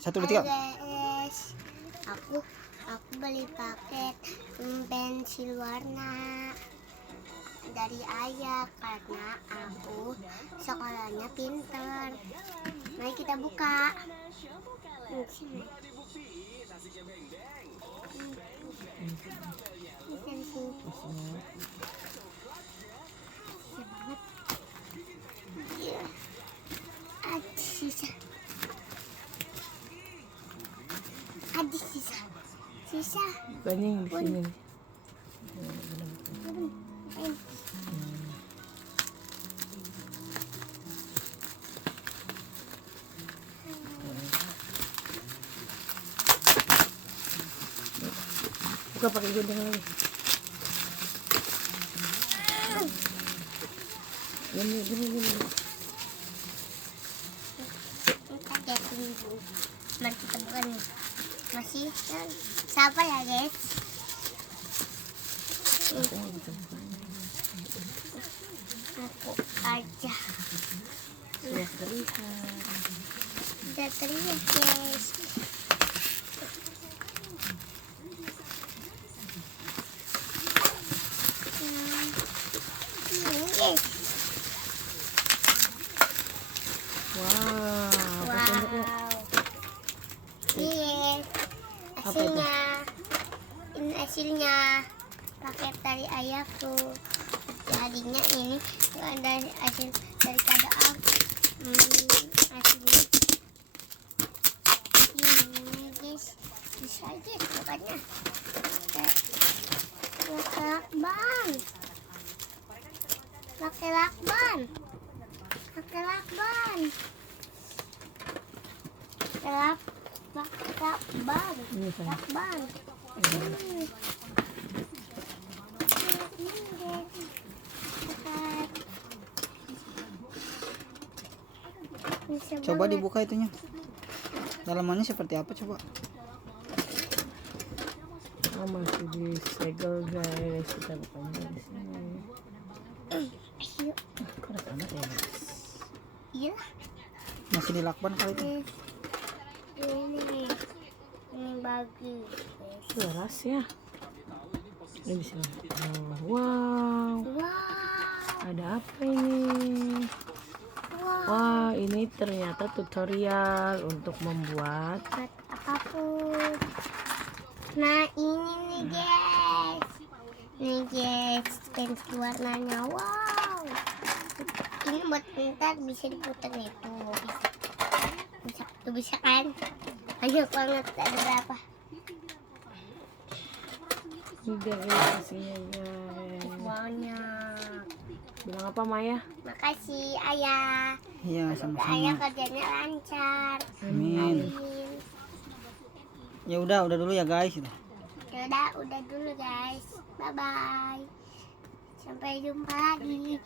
1, 2, 3. Guys, aku beli paket pensil warna dari ayah karena aku sekolahnya pinter. Mari kita buka. Sini. Iya. Sisa. Sisa. Banyak yang di sini. Buka pakai gunting lagi. Gini. Mari kita buka nih. Masih sabar ya guys. Aku aja. Sudah terlihat. Sudah terlihat guys. Ini guys. Wow. Ini hasilnya. Ini hasilnya paket dari ayahku. Jadinya ini dari hasil dari kado aku. Hasilnya ini guys. Bisa aja bukannya. Pakai lakban. Coba dibuka itunya. Dalamannya seperti apa coba? Oh, masih disegel guys. Kita bukanya di sini. Keras amat ya guys. Iya. Masih dilakban kali itu. Ini bagus. Keras ya. Ini bisa. Wow. Ada apa ini? Wah, ini ternyata tutorial untuk membuat Apapun. Nah, ini nih guys. Nih guys, pensil warnanya. Wow. Ini buat ntar bisa diputar nih tuh. Bisa kan? Banyak banget, ada berapa? ini guys hasilnya guys. Banyak. Bilang apa Maya? Makasih ayah. Iya, Semoga ayah sama-sama. kerjanya lancar. Amin. Ya udah dulu ya guys. Udah dulu guys. Bye bye. Sampai jumpa lagi.